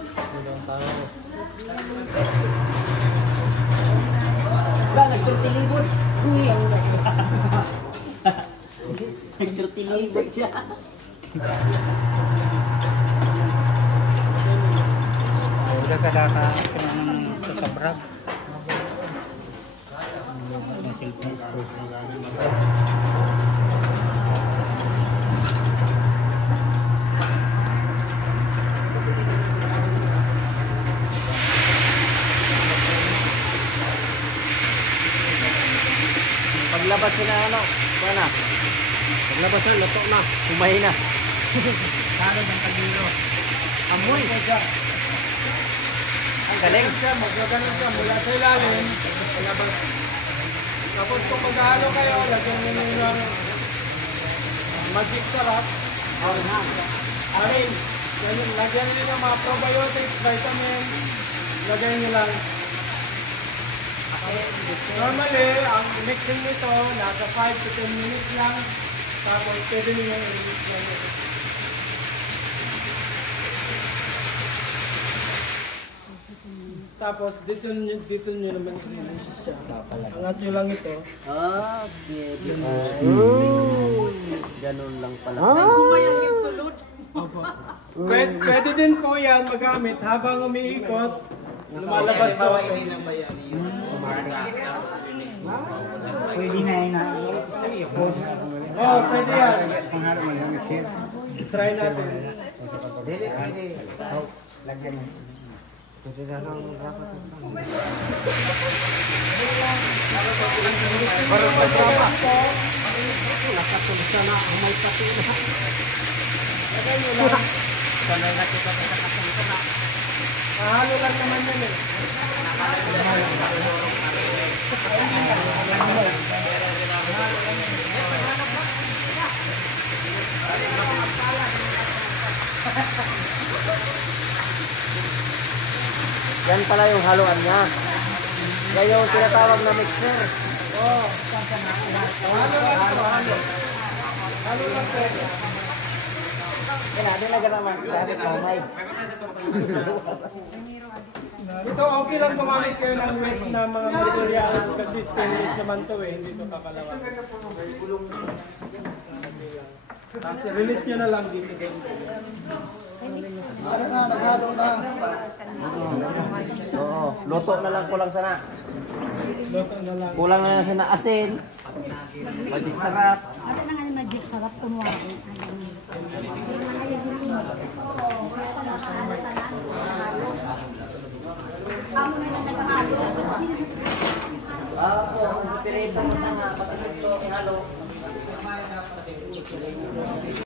Walang tao. Ba, nagturtilibot. Uy, ang nagturtilibot siya. Udah kadaka sa sabrag. Ang cellphone ko. Paglabas na ano, sana. Paglabas na, luto na. Kumain na. Sarod ang kagilo. Amoy. Ang galing. Magaganon siya mula sa ilalim. Palabas. Tapos kung mag-ano kayo, lagyan nyo ng magic sarap. Amin. Lagyan nyo ng mga probiotics, vitamin. Lagyan nyo lang. Normally, ang mixing nito, nasa 5 to 10 minutes lang. Tapos pwede nyo yung release lang ito. Tapos dito nyo naman i-release siya. Angat nyo lang ito. Ah, baby. Ganun lang pala. Pwede din po yan magamit habang umiikot. Lumalabas to. Pwede na yun na. Oh, pwede yan. Pangarap mo lang i-share. Try natin. Pwede. Lagyan mo. Pwede na lang dapat. Parang pagkama. Nakatulog na may pati na. Lagay nyo lang. Sana nakita ka nakatulog na. Mahalo lang naman yun eh. Yan pala yung haluan niya. Yan yung tinatawag na mixer. Oh. Halo lang ito, halo. Halo lang pwede. Yan, nilagyan naman. Dati kamay. Ito okay lang gumamit kayo ng weight na mga materials kasi stainless naman to eh, hindi to kakalawan. Tapos release nyo na lang dito din. Para na, naghalo na. Oo, luto na lang kulang sana. Luto na lang. Kulang na lang sana asin. Magic sarap. Ada na nga yung magic sarap kunwari. Amo na lang naghahalo. Pirito mo na nga, pag ito ihalo.